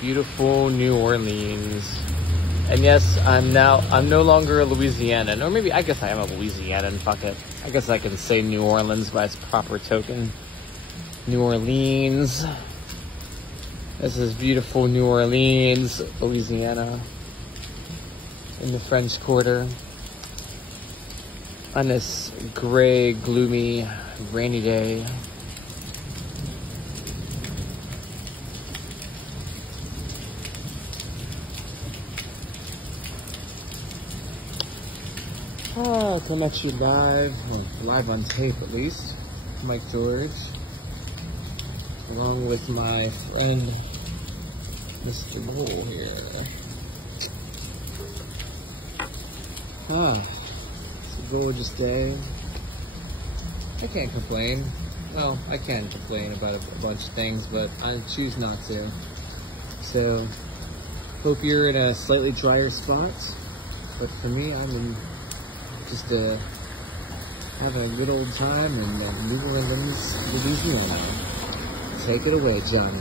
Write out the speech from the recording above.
Beautiful New Orleans. And yes, I'm no longer a Louisianan. Or maybe, I guess I am a Louisianan, fuck it. I guess I can say New Orleans by its proper token. New Orleans. This is beautiful New Orleans, Louisiana. In the French Quarter. On this gray, gloomy, rainy day. Oh, come at you live, or live on tape at least, Mike George, along with my friend, Mr. Bull here. It's a gorgeous day. I can't complain. Well, I can complain about a bunch of things, but I choose not to. So, hope you're in a slightly drier spot, but for me, I'm in just having a good old time in New Orleans, Louisiana. Take it away, Johnny.